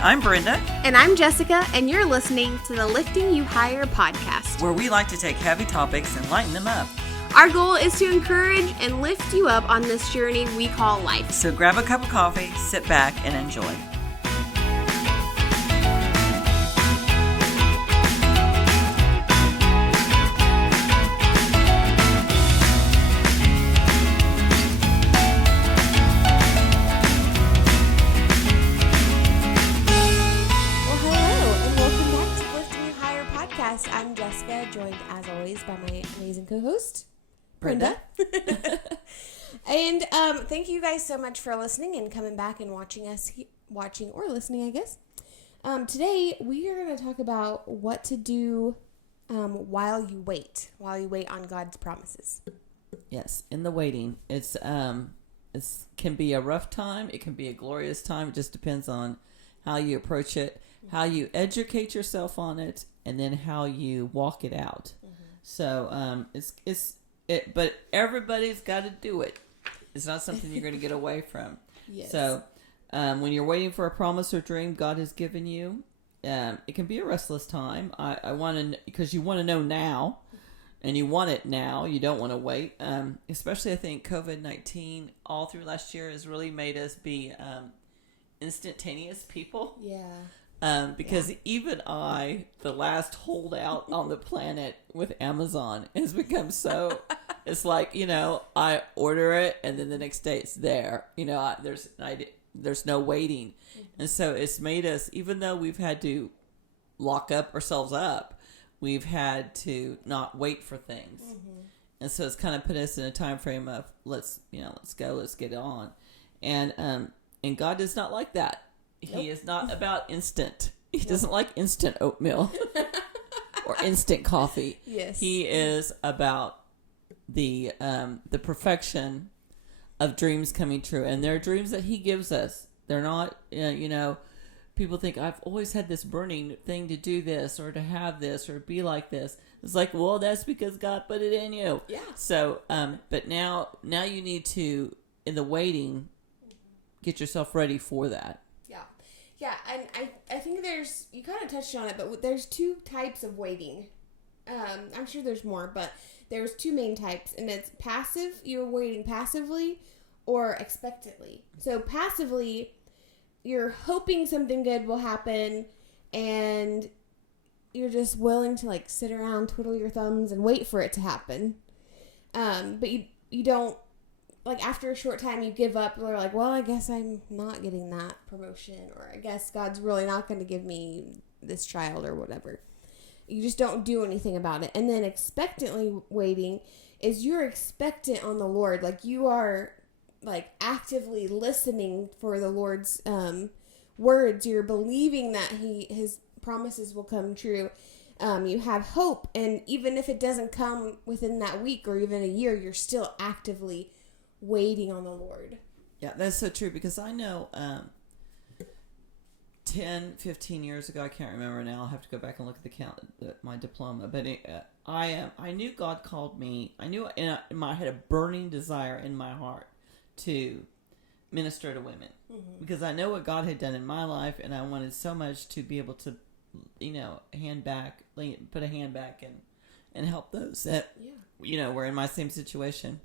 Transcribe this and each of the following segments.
I'm Brenda. And I'm Jessica, and you're listening to the Lifting You Higher podcast, where we like to take heavy topics and lighten them up. Our goal is to encourage and lift you up on this journey we call life. So grab a cup of coffee, sit back, and enjoy. I'm Jessica, joined as always by my amazing co-host, Brenda. And thank you guys so much for listening and coming back and watching or listening, I guess. Today we are going to talk about what to do while you wait on God's promises. Yes, in the waiting, it can be a rough time. It can be a glorious time. It just depends on how you approach it, how you educate yourself on it, and then how you walk it out. Mm-hmm. So but everybody's got to do it. It's not something you're going to get away from. Yes. So when you're waiting for a promise or dream God has given you, it can be a restless time. I want to, because you want to know now, and you want it now. You don't want to wait. Especially, I think COVID-19 all through last year has really made us be instantaneous people. Yeah. Because even the last holdout on the planet with Amazon, has become so, it's like, I order it and then the next day it's there. There's no waiting. Mm-hmm. And so it's made us, even though we've had to lock ourselves up, we've had to not wait for things. Mm-hmm. And so it's kind of put us in a time frame of let's go, let's get it on. And God is not like that. Nope. He is not about instant. He doesn't like instant oatmeal or instant coffee. Yes. He is about the perfection of dreams coming true. And they're dreams that he gives us. They're not, people think, I've always had this burning thing to do this or to have this or be like this. It's like, well, that's because God put it in you. Yeah. So, but now you need to, in the waiting, get yourself ready for that. Yeah, and I think you kind of touched on it, but there's two types of waiting. I'm sure there's more, but there's two main types, and it's passive, you're waiting passively, or expectantly. So passively, you're hoping something good will happen, and you're just willing to sit around, twiddle your thumbs, and wait for it to happen. But you don't, after a short time, you give up. You're like, well, I guess I'm not getting that promotion, or I guess God's really not going to give me this child or whatever. You just don't do anything about it. And then expectantly waiting is you're expectant on the Lord. You are, actively listening for the Lord's words. You're believing that His promises will come true. You have hope. And even if it doesn't come within that week or even a year, you're still actively waiting on the Lord. Yeah, that's so true, because I know 10, 15 years ago, I can't remember now, I'll have to go back and look at my diploma, but I knew God called me. I knew I had a burning desire in my heart to minister to women, mm-hmm. because I know what God had done in my life, and I wanted so much to be able to put a hand back and help those that were in my same situation.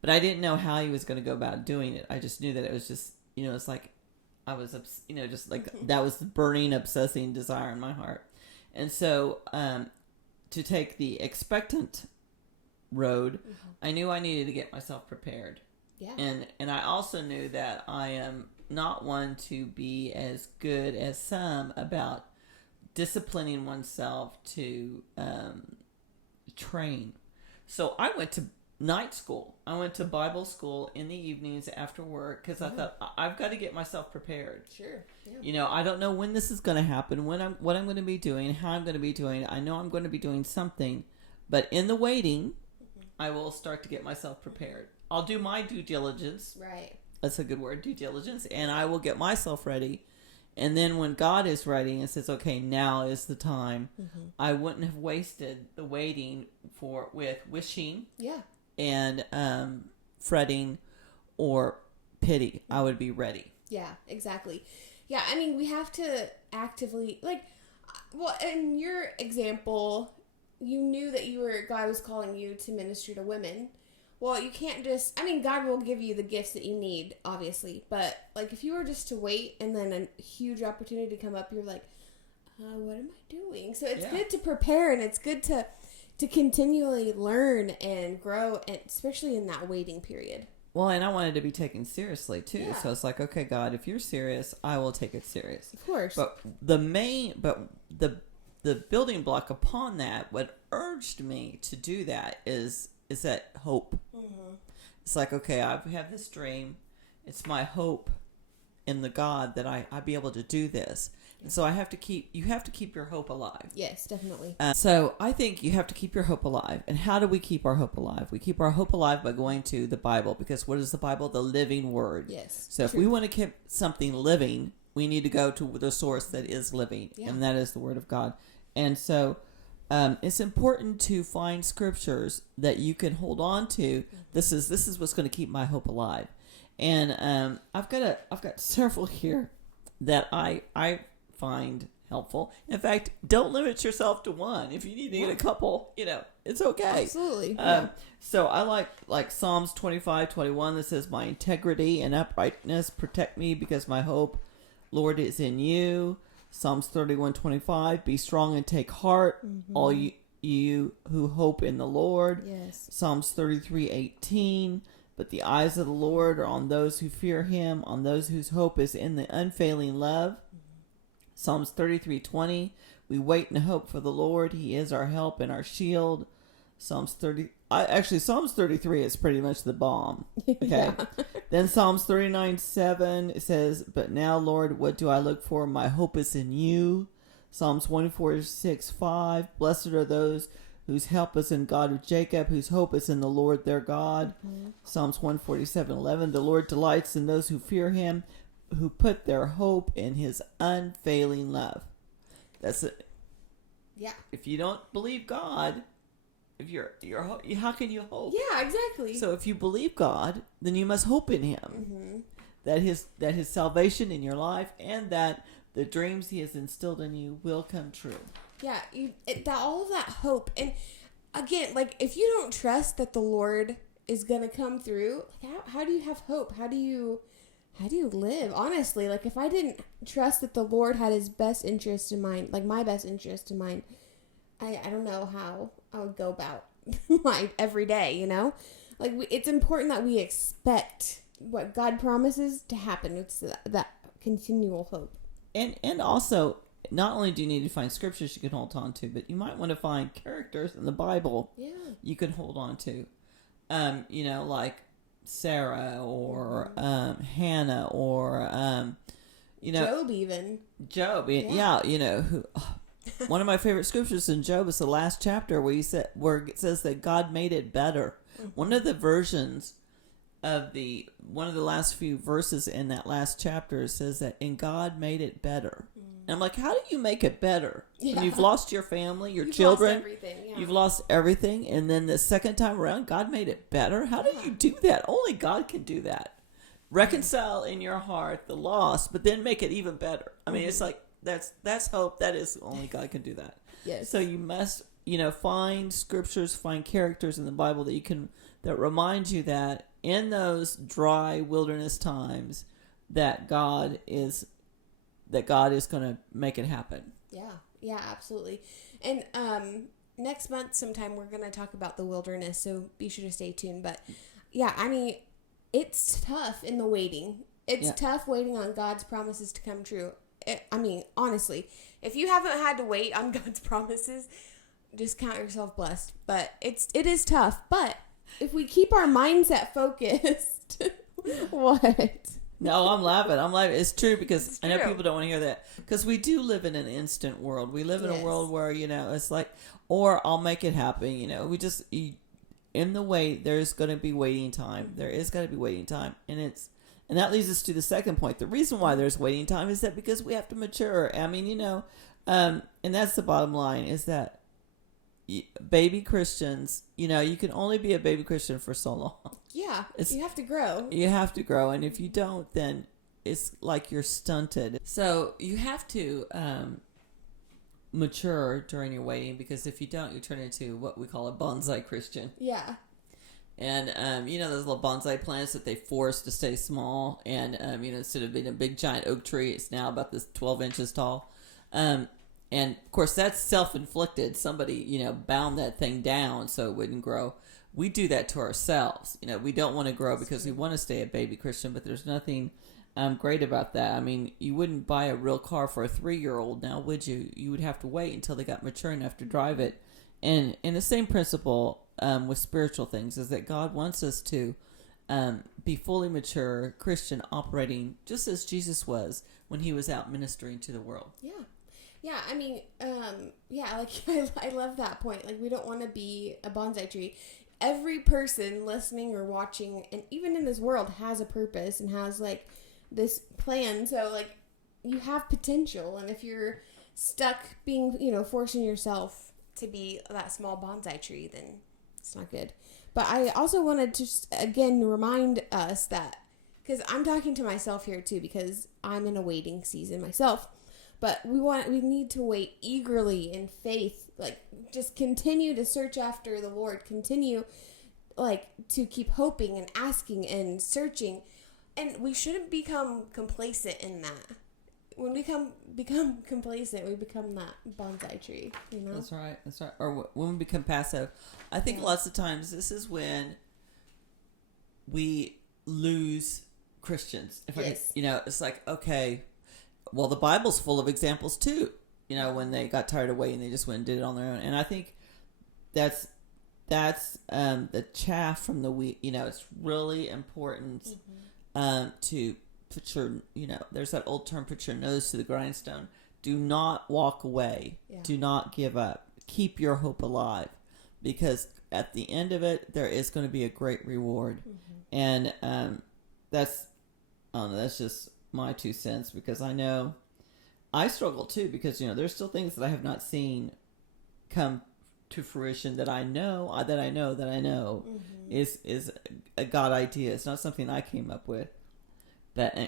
But I didn't know how he was going to go about doing it. I just knew that it was just, it's like I was, that was the burning, obsessing desire in my heart. And so to take the expectant road, mm-hmm. I knew I needed to get myself prepared. Yeah. And I also knew that I am not one to be as good as some about disciplining oneself to train. So I went to night school. I went to Bible school in the evenings after work, because I thought, I've got to get myself prepared. Sure. Yeah. I don't know when this is going to happen, what I'm going to be doing, how I'm going to be doing. I know I'm going to be doing something, but in the waiting, mm-hmm. I will start to get myself prepared. I'll do my due diligence. Right. That's a good word, due diligence, and I will get myself ready. And then when God is ready and says, okay, now is the time, mm-hmm. I wouldn't have wasted the waiting with wishing. Yeah. And fretting or pity. I would be ready. Yeah, exactly. Yeah, I mean, we have to actively, like, well, in your example, you knew that God was calling you to minister to women. Well, you can't just, I mean, God will give you the gifts that you need, obviously, but, like, if you were just to wait and then a huge opportunity come up, you're like, what am I doing? So it's good to prepare, and it's good to continually learn and grow, and especially in that waiting period. Well, and I wanted to be taken seriously too. Yeah. So it's like, okay, God, if you're serious, I will take it serious. Of course. But the building block upon that, what urged me to do that is that hope. Mm-hmm. It's like, okay, I have this dream. It's my hope in the God that I be able to do this. And so you have to keep your hope alive. Yes, definitely. So I think you have to keep your hope alive. And how do we keep our hope alive? We keep our hope alive by going to the Bible, because what is the Bible? The living word. Yes. So if we want to keep something living, we need to go to the source that is living, and that is the Word of God. And so it's important to find scriptures that you can hold on to. Mm-hmm. This is what's going to keep my hope alive. And I've got several here that I find helpful. In fact, don't limit yourself to one. If you need to get a couple, it's okay. Absolutely. So I like Psalms 25:21 that says, "My integrity and uprightness protect me, because my hope, Lord, is in you." Psalms 31:25, "Be strong and take heart, all you who hope in the Lord." Yes. Psalms 33:18, "But the eyes of the Lord are on those who fear him, on those whose hope is in the unfailing love." Psalms 33:20, "We wait and hope for the Lord. He is our help and our shield." Psalms 33 is pretty much the bomb. Okay. Yeah. Then Psalms 39:7, it says, "But now, Lord, what do I look for? My hope is in you." Psalms 146:5, "Blessed are those whose help is in God of Jacob, whose hope is in the Lord their God." Mm-hmm. Psalms 147:11, "The Lord delights in those who fear him, who put their hope in his unfailing love." That's it. Yeah. If you don't believe God, if you're how can you hope? Yeah, exactly. So if you believe God, then you must hope in him. Mm-hmm. That his salvation in your life, and that the dreams he has instilled in you will come true. Yeah, all of that hope. And again, like, if you don't trust that the Lord is going to come through, how do you have hope? How do you live? Honestly, like, if I didn't trust that the Lord had his best interest in mind, like my best interest in mind, I don't know how I would go about my every day, Like, it's important that we expect what God promises to happen. It's that continual hope. And also, not only do you need to find scriptures you can hold on to, but you might want to find characters in the Bible you can hold on to. Like Sarah or Hannah or Job even. Job, who. One of my favorite scriptures in Job is the last chapter where it says that God made it better. Mm-hmm. One of the versions of one of the last few verses in that last chapter says that, "And God made it better." And I'm like, how do you make it better? Yeah. When you've lost your family, your children, lost everything. Yeah. You've lost everything, and then the second time around, God made it better? How do you do that? Only God can do that. Reconcile in your heart the loss, but then make it even better. I mean, it's like, that's hope. That is, only God can do that. Yes. So you must, find scriptures, find characters in the Bible that remind you that in those dry wilderness times, that God is going to make it happen. Yeah, absolutely. And next month sometime we're going to talk about the wilderness, so be sure to stay tuned. But yeah, I mean, it's tough in the waiting. It's tough waiting on God's promises to come true. Honestly, if you haven't had to wait on God's promises, just count yourself blessed. But it is tough. But if we keep our mindset focused, what? No, I'm laughing. It's true, because I know people don't want to hear that, because we do live in an instant world. We live in a world where, it's like, or I'll make it happen. We just, in the wait, there's going to be waiting time. There is going to be waiting time. And that leads us to the second point. The reason why there's waiting time is that because we have to mature. I mean, and that's the bottom line, is that baby Christians, you can only be a baby Christian for so long. Yeah, you have to grow. You have to grow. And if you don't, then it's like you're stunted. So you have to mature during your waiting, because if you don't, you turn into what we call a bonsai Christian. Yeah. And you know those little bonsai plants that they force to stay small, and you know, instead of being a big giant oak tree, it's now about this 12 inches tall. And of course that's self-inflicted. Somebody, you know, bound that thing down so it wouldn't grow. We do that to ourselves. You know, we don't want to grow because we want to stay a baby Christian, but there's nothing great about that. I mean, you wouldn't buy a real car for a 3-year-old now, would you? You would have to wait until they got mature enough to drive it. And the same principle with spiritual things is that God wants us to be fully mature Christian, operating just as Jesus was when he was out ministering to the world. Yeah. Yeah, I mean, yeah, like, I love that point. Like, we don't want to be a bonsai tree. Every person listening or watching, and even in this world, has a purpose and has, like, this plan. So, like, you have potential. And if you're stuck being, you know, forcing yourself to be that small bonsai tree, then it's not good. But I also wanted to just, again, remind us that, because I'm talking to myself here, too, because I'm in a waiting season myself. But we need to wait eagerly in faith, like, just continue to search after the Lord, continue, like, to keep hoping and asking and searching, and we shouldn't become complacent in that. When we become complacent, we become that bonsai tree, you know? That's right. Or when we become passive. I think lots of times this is when we lose Christians. You know, it's like, okay, well, the Bible's full of examples too. You know, when they got tired of waiting, they just went and did it on their own. And I think that's the chaff from the wheat. You know, it's really important to put your, you know, there's that old term, put your nose to the grindstone. Do not walk away. Yeah. Do not give up. Keep your hope alive, because at the end of it, there is going to be a great reward. And that's just my 2 cents, because I know I struggle too, because, you know, there's still things that I have not seen come to fruition that I know is a God idea. It's not something I came up with. But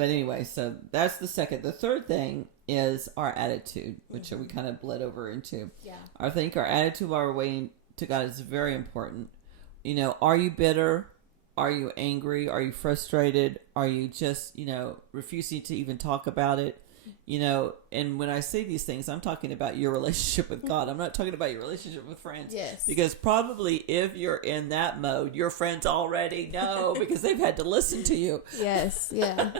anyway, so that's the second. The third thing is our attitude, which we kind of bled over into. Yeah. I think our attitude while we're waiting to God is very important. You know, are you bitter? Are you angry? Are you frustrated? Are you just, you know, refusing to even talk about it? You know, and when I say these things, I'm talking about your relationship with God. I'm not talking about your relationship with friends. Yes. Because probably if you're in that mode, your friends already know because they've had to listen to you. Yes. Yeah.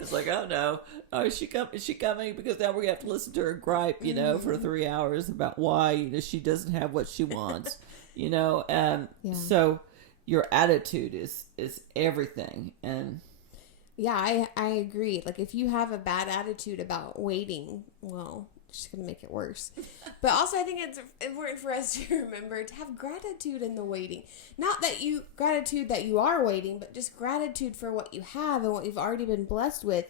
It's like, oh no, is she coming? Because now we're gonna have to listen to her gripe, you know, for 3 hours about why, you know, she doesn't have what she wants. You know, so your attitude is everything. And yeah, I agree. Like, if you have a bad attitude about waiting, well, it's just going to make it worse. But also, I think it's important for us to remember to have gratitude in the waiting. Not that gratitude that you are waiting, but just gratitude for what you have and what you've already been blessed with.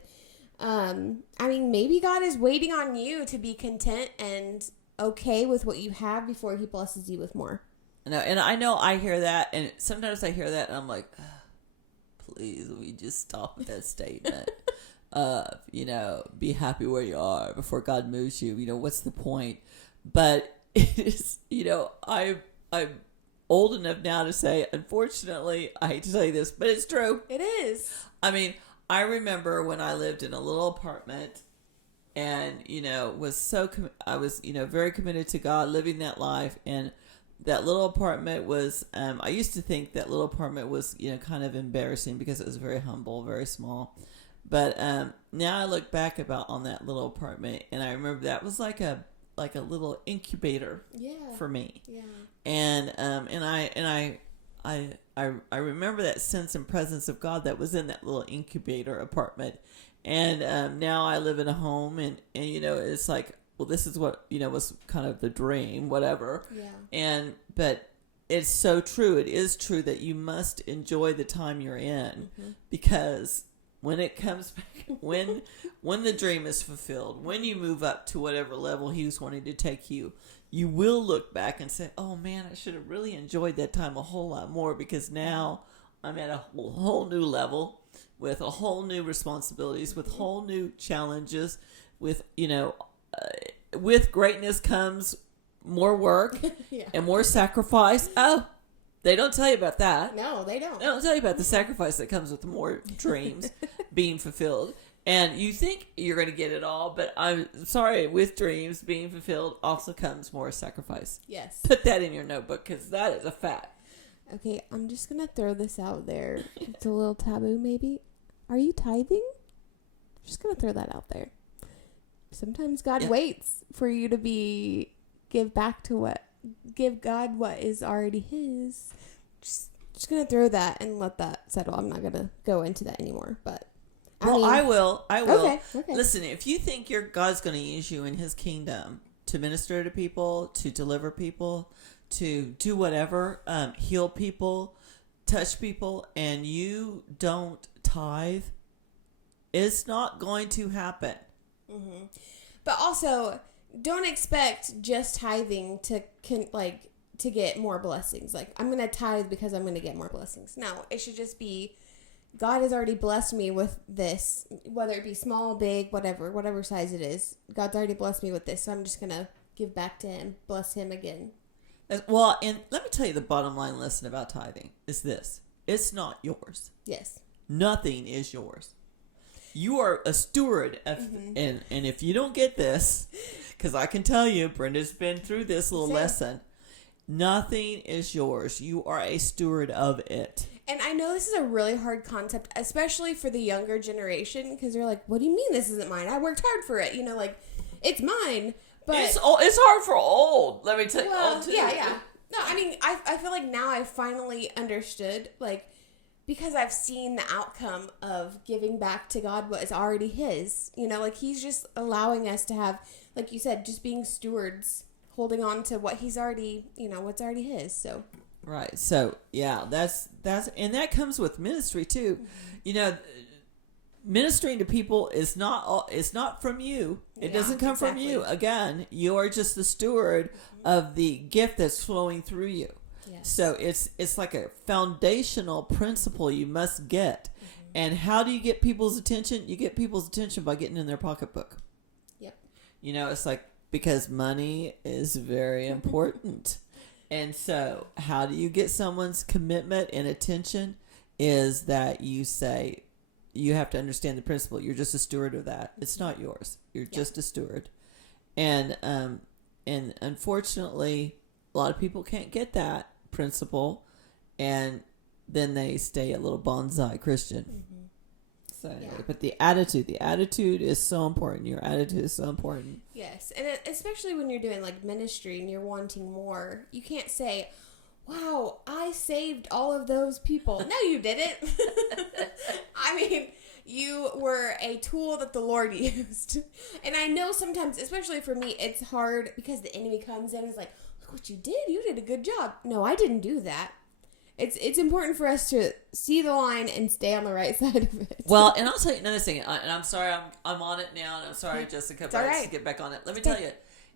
I mean, maybe God is waiting on you to be content and okay with what you have before he blesses you with more. No, and I know I hear that, and sometimes I hear that, and I'm like, please, we just stop with that statement. You know, be happy where you are before God moves you. You know, what's the point? But it is, you know, I'm old enough now to say, unfortunately, I hate to say this, but it's true. It is. I mean, I remember when I lived in a little apartment, and, you know, I was, you know, very committed to God, living that life, and that little apartment was, I used to think that little apartment was, you know, kind of embarrassing because it was very humble, very small. But now I look back on that little apartment, and I remember that was like a little incubator for me. Yeah. And I remember that sense and presence of God that was in that little incubator apartment. And now I live in a home, and you know, it's like, well, this is what, you know, was kind of the dream, whatever. Yeah. But it's so true. It is true that you must enjoy the time you're in, because when it comes back, when the dream is fulfilled, when you move up to whatever level he was wanting to take you, you will look back and say, oh man, I should have really enjoyed that time a whole lot more, because now I'm at a whole new level. with a whole new responsibilities, with whole new challenges, with, with greatness comes more work and more sacrifice. Oh, they don't tell you about that. No, they don't. They don't tell you about the sacrifice that comes with more dreams being fulfilled. And you think you're going to get it all, but I'm sorry, with dreams being fulfilled also comes more sacrifice. Yes. Put that in your notebook, because that is a fact. Okay, I'm just going to throw this out there. It's a little taboo, maybe. Are you tithing? Just going to throw that out there. Sometimes God waits for you to give God what is already his. Just going to throw that and let that settle. I'm not going to go into that anymore, but. I will. Okay. Listen, if you think God's going to use you in his kingdom to minister to people, to deliver people, to do whatever, heal people, touch people, and you don't tithe, it's not going to happen. Mm-hmm. But also, don't expect just tithing to get more blessings. Like, I'm going to tithe because I'm going to get more blessings. No, it should just be, God has already blessed me with this, whether it be small, big, whatever size it is. God's already blessed me with this, so I'm just going to give back to him, bless him again. Well, and let me tell you the bottom line lesson about tithing is this. It's not yours. Yes. Nothing is yours. You are a steward of, and if you don't get this, because I can tell you, Brenda's been through this little lesson, nothing is yours. You are a steward of it. And I know this is a really hard concept, especially for the younger generation, because they're like, what do you mean this isn't mine? I worked hard for it. It's mine. But it's hard for old. Let me tell you. Well, old too. yeah. No, I mean, I feel like now I finally understood, because I've seen the outcome of giving back to God what is already his. He's just allowing us to have, like you said, just being stewards, holding on to what he's already, what's already his. So. Right. So, yeah, that's and that comes with ministry too. Ministering to people is not from you. It doesn't come from you. Again, you are just the steward of the gift that's flowing through you. Yes. So it's like a foundational principle you must get. And how do you get people's attention? You get people's attention by getting in their pocketbook. Yep. It's like, because money is very important. And so how do you get someone's commitment and attention is that you say, you have to understand the principle. You're just a steward of that. It's not yours. You're just a steward. And unfortunately, a lot of people can't get that principle, and then they stay a little bonsai Christian. So, but the attitude is so important. Your attitude is so important. Yes, and especially when you're doing ministry and you're wanting more, you can't say, wow, I saved all of those people. No, you didn't. I mean, you were a tool that the Lord used. And I know sometimes, especially for me, it's hard because the enemy comes in and is like, look what you did. You did a good job. No, I didn't do that. It's important for us to see the line and stay on the right side of it. Well, and I'll tell you another thing, and I'm sorry I'm on it now, and I'm sorry, Jessica, but I just get back on it. Let me tell you,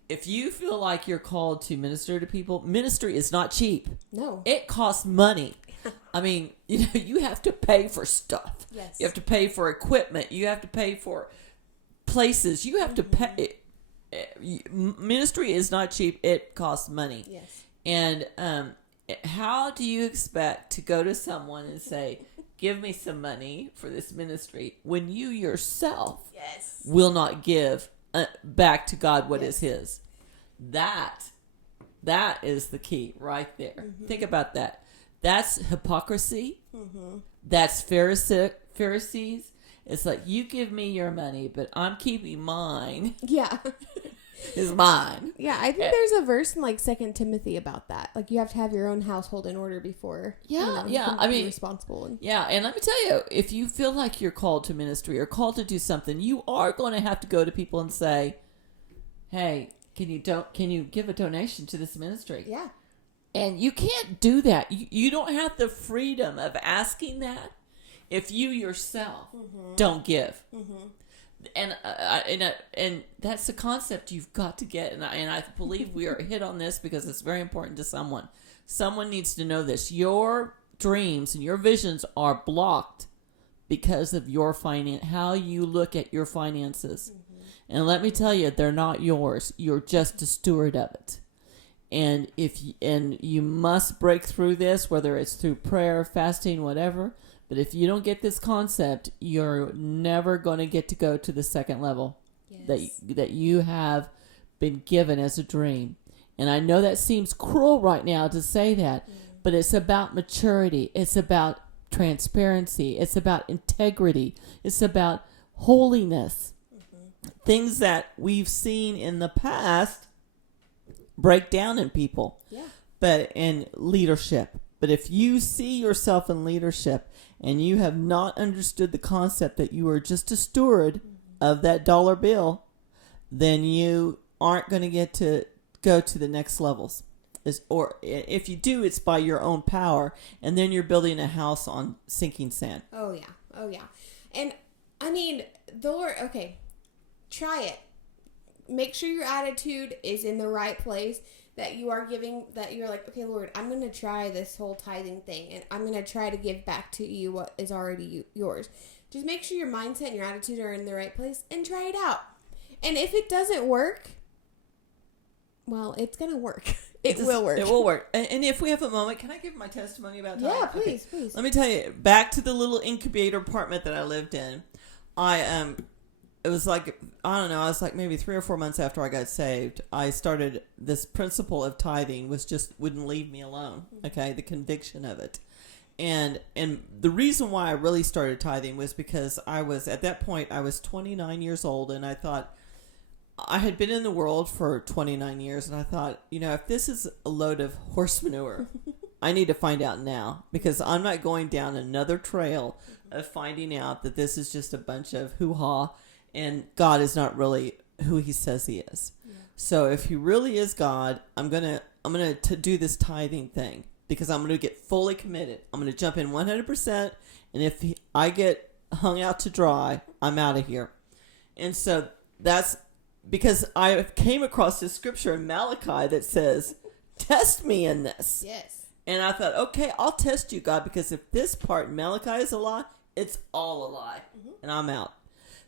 if you feel like you're called to minister to people, ministry is not cheap. No. It costs money. I mean, you have to pay for stuff. Yes. You have to pay for equipment. You have to pay for places. You have to pay. Ministry is not cheap. It costs money. Yes. And how do you expect to go to someone and say, give me some money for this ministry, when you yourself will not give back to God what is his? That is the key right there. Think about that. That's hypocrisy. That's Pharisees. It's like, you give me your money, but I'm keeping mine. Yeah. Is mine. Yeah, I think there's a verse in 2 Timothy about that. You have to have your own household in order before you can be responsible. And let me tell you, if you feel like you're called to ministry or called to do something, you are going to have to go to people and say, hey, can you give a donation to this ministry? Yeah. And you can't do that. You don't have the freedom of asking that if you yourself don't give. And that's the concept you've got to get. And I believe we are hit on this because it's very important to someone. Someone needs to know this. Your dreams and your visions are blocked because of your how you look at your finances. And let me tell you, they're not yours. You're just a steward of it. And you must break through this, whether it's through prayer, fasting, whatever. But if you don't get this concept, you're never going to get to go to the second level that you have been given as a dream. And I know that seems cruel right now to say that, but it's about maturity. It's about transparency. It's about integrity. It's about holiness. Things that we've seen in the past break down in people, but in leadership. But if you see yourself in leadership and you have not understood the concept that you are just a steward of that dollar bill, then you aren't going to get to go to the next levels. Or if you do, it's by your own power, and then you're building a house on sinking sand. Oh yeah. And I mean, the Lord, okay, try it. Make sure your attitude is in the right place, that you are giving, that you're like, okay, Lord, I'm going to try this whole tithing thing, and I'm going to try to give back to you what is already yours. Just make sure your mindset and your attitude are in the right place and try it out. And if it doesn't work, well, it's going to work. It will work. It will work. And if we have a moment, can I give my testimony about tithing? Yeah, please. Let me tell you, back to the little incubator apartment that I lived in. It was like, I don't know, I was like maybe 3 or 4 months after I got saved. I started this principle of tithing, wouldn't leave me alone. Okay, the conviction of it. And the reason why I really started tithing was because at that point I was 29 years old, and I thought, I had been in the world for 29 years, and I thought, if this is a load of horse manure, I need to find out now, because I'm not going down another trail of finding out that this is just a bunch of hoo-ha, and God is not really who he says he is. Yeah. So if he really is God, I'm gonna do this tithing thing, because I'm gonna get fully committed. I'm gonna jump in 100%, and if I get hung out to dry, I'm out of here. And so that's because I came across this scripture in Malachi that says, test me in this. Yes. And I thought, okay, I'll test you, God, because if this part in Malachi is a lie, it's all a lie. And I'm out.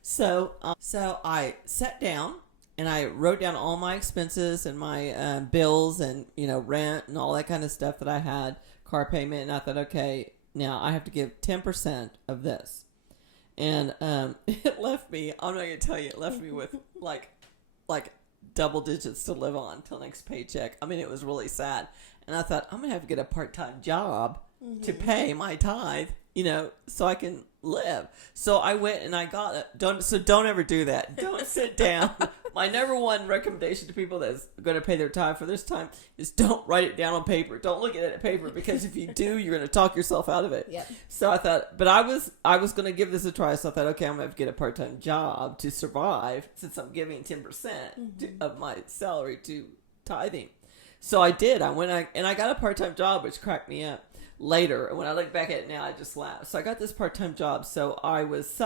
So I sat down and I wrote down all my expenses and my bills and, rent and all that kind of stuff that I had, car payment. And I thought, okay, now I have to give 10% of this. And it left me, I'm not going to tell you, it left me with like double digits to live on till next paycheck. I mean, it was really sad. And I thought, I'm going to have to get a part-time job to pay my tithe, so I can live. So I went and I got it. Don't ever do that. Don't sit down. My number one recommendation to people that's going to pay their tithe for this time is don't write it down on paper. Don't look at it at paper, because if you do, you're going to talk yourself out of it. Yep. So I thought, but I was going to give this a try. So I thought, okay, I'm going to have to get a part-time job to survive, since I'm giving 10% of my salary to tithing. So I did. I went and I got a part-time job, which cracked me up. Later, when I look back at it now, I just laugh. So I got this part-time job. So I was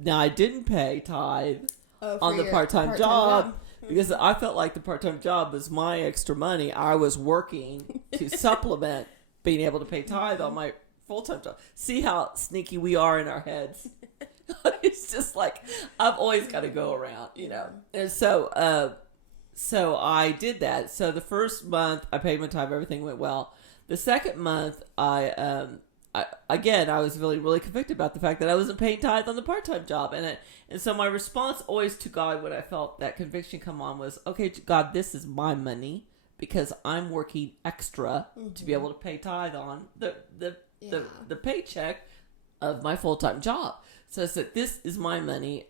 now I didn't pay tithe on the part-time job because I felt like the part-time job was my extra money. I was working to supplement being able to pay tithe on my full-time job. See how sneaky we are in our heads. It's just like, I've always got to go around, And so I did that. So the first month I paid my tithe, everything went well. The second month, I was really, really convicted about the fact that I wasn't paying tithe on the part-time job. And so my response always to God when I felt that conviction come on was, okay, God, this is my money, because I'm working extra to be able to pay tithe on the paycheck of my full-time job. So I said, this is my money.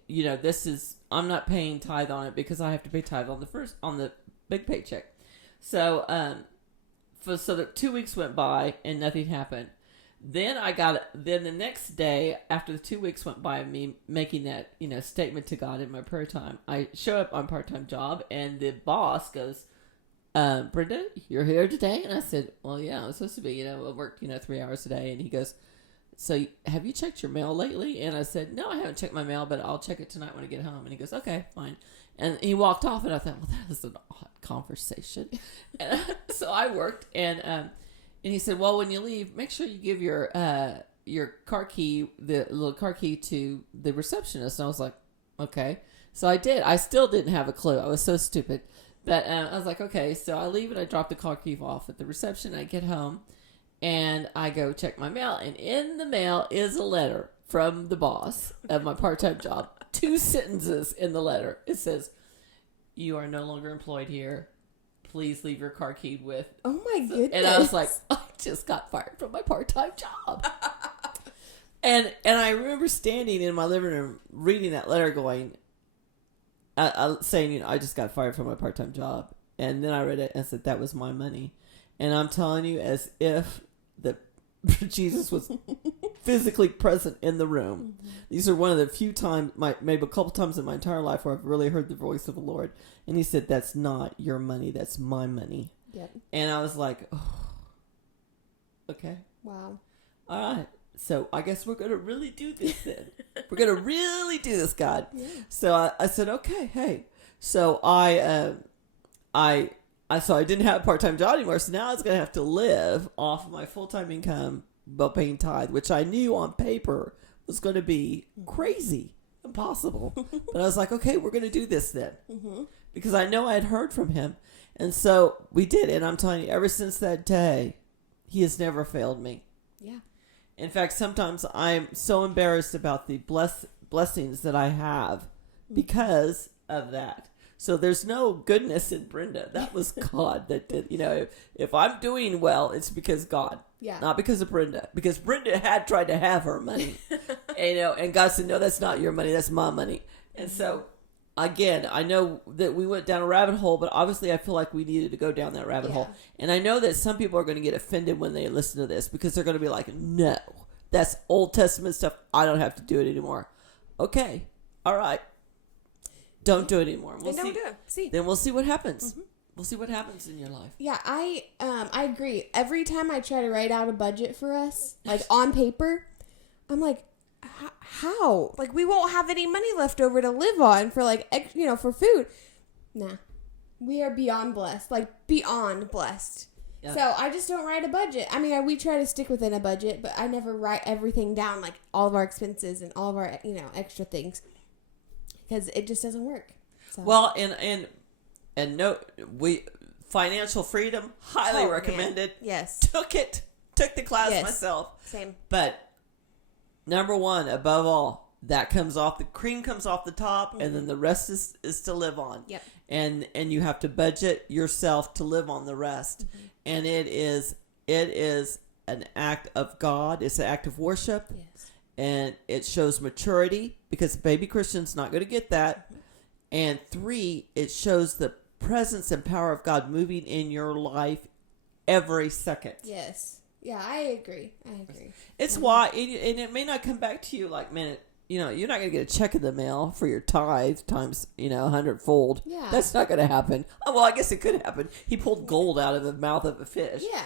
I'm not paying tithe on it because I have to pay tithe on the big paycheck. So that 2 weeks went by and nothing happened. Then the next day, after the 2 weeks went by of me making that, statement to God in my prayer time, I show up on part-time job, and the boss goes, Brenda, you're here today? And I said, well, yeah, I'm supposed to be, I work, 3 hours a day. And he goes, so have you checked your mail lately? And I said, no, I haven't checked my mail, but I'll check it tonight when I get home. And he goes, okay, fine. And he walked off, and I thought, well, that was an odd conversation. And so I worked, and he said, well, when you leave, make sure you give your your car key, the little car key to the receptionist. And I was like, okay. So I did. I still didn't have a clue. I was so stupid. But I was like, okay. So I leave and I drop the car key off at the reception. I get home and I go check my mail. And in the mail is a letter from the boss of my part-time job. 2 sentences in the letter. It says, "You are no longer employed here. Please leave your car key with." Oh my goodness. And I was like, I just got fired from my part-time job. and I remember standing in my living room reading that letter going, saying, you know, I just got fired from my part-time job. And then I read it and said, that was my money. And I'm telling you, as if Jesus was physically present in the room. Mm-hmm. These are one of the few times, maybe a couple times in my entire life where I've really heard the voice of the Lord. And he said, that's not your money. That's my money. Yep. And I was like, oh, okay. Wow. All right. So I guess we're going to really do this then. We're going to really do this, God. Yeah. So I said, okay, hey. So I didn't have a part-time job anymore. So now I was going to have to live off of my full-time income while paying tithe, which I knew on paper was going to be crazy, impossible. But I was like, okay, we're going to do this then. Mm-hmm. Because I know I had heard from him. And so we did. And I'm telling you, ever since that day, he has never failed me. Yeah. In fact, sometimes I'm so embarrassed about the blessings that I have because of that. So there's no goodness in Brenda. That was God that did. You know, if I'm doing well, it's because God. Yeah. Not because of Brenda. Because Brenda had tried to have her money. And God said, no, that's not your money. That's my money. And so, again, I know that we went down a rabbit hole, but obviously I feel like we needed to go down that rabbit hole. And I know that some people are going to get offended when they listen to this because they're going to be like, no, that's Old Testament stuff. I don't have to do it anymore. Okay. All right. Don't do it anymore. Don't do it. See. Then we'll see what happens. Mm-hmm. We'll see what happens in your life. Yeah, I agree. Every time I try to write out a budget for us, like on paper, I'm like, how? Like, we won't have any money left over to live on for, like, for food. Nah. We are beyond blessed. Like, beyond blessed. Yeah. So, I just don't write a budget. I mean, we try to stick within a budget, but I never write everything down, like, all of our expenses and all of our, extra things. Because it just doesn't work. So. Well, and no, financial freedom, highly recommended. Yes. Took the class myself. Same. But number one, above all, that comes off, the cream comes off the top, mm-hmm. and then the rest is to live on. Yep. And you have to budget yourself to live on the rest. Mm-hmm. And it is an act of God. It's an act of worship. Yes. And it shows maturity because baby Christian's not going to get that. Mm-hmm. And 3, it shows the presence and power of God moving in your life every second. Yes. Yeah, I agree. It's why, and it may not come back to you like, man, you're not going to get a check in the mail for your tithe times, 100-fold. Yeah. That's not going to happen. Oh, well, I guess it could happen. He pulled gold out of the mouth of a fish. Yeah.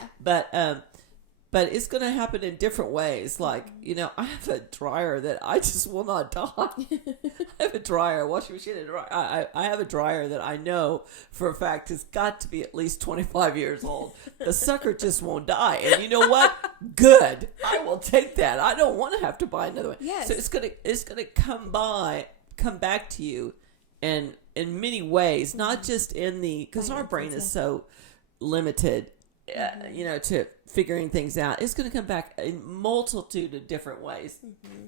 But it's going to happen in different ways. Like, I have a dryer that I just will not die. I have a dryer, washing machine, and dryer. I have a dryer that I know for a fact has got to be at least 25 years old. The sucker just won't die. And you know what? Good. I will take that. I don't want to have to buy another one. Yes. So it's gonna come back to you, and in many ways, not just in because our brain is so limited. To figuring things out. It's going to come back in multitude of different ways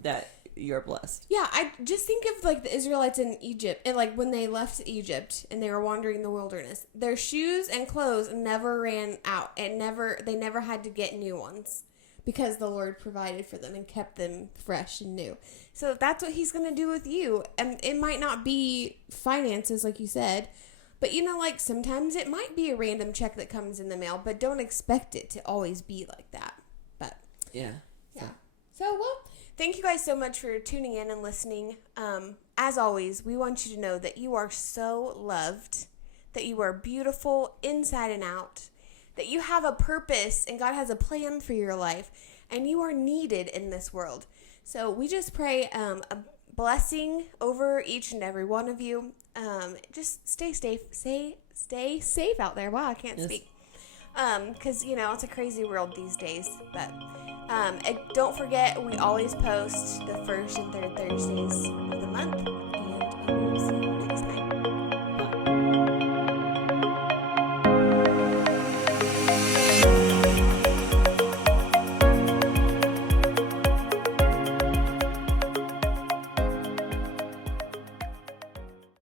that you're blessed. Yeah, I just think of like the Israelites in Egypt, and like when they left Egypt and they were wandering in the wilderness, their shoes and clothes never ran out, and they never had to get new ones because the Lord provided for them and kept them fresh and new. So that's what He's going to do with you, and it might not be finances like you said. But, like, sometimes it might be a random check that comes in the mail, but don't expect it to always be like that. But, yeah. So, well, thank you guys so much for tuning in and listening. As always, we want you to know that you are so loved, that you are beautiful inside and out, that you have a purpose and God has a plan for your life, and you are needed in this world. So, we just pray a blessing over each and every one of you. Just stay safe out there. Wow, I can't speak. Because, it's a crazy world these days. But And don't forget, we always post the first and third Thursdays of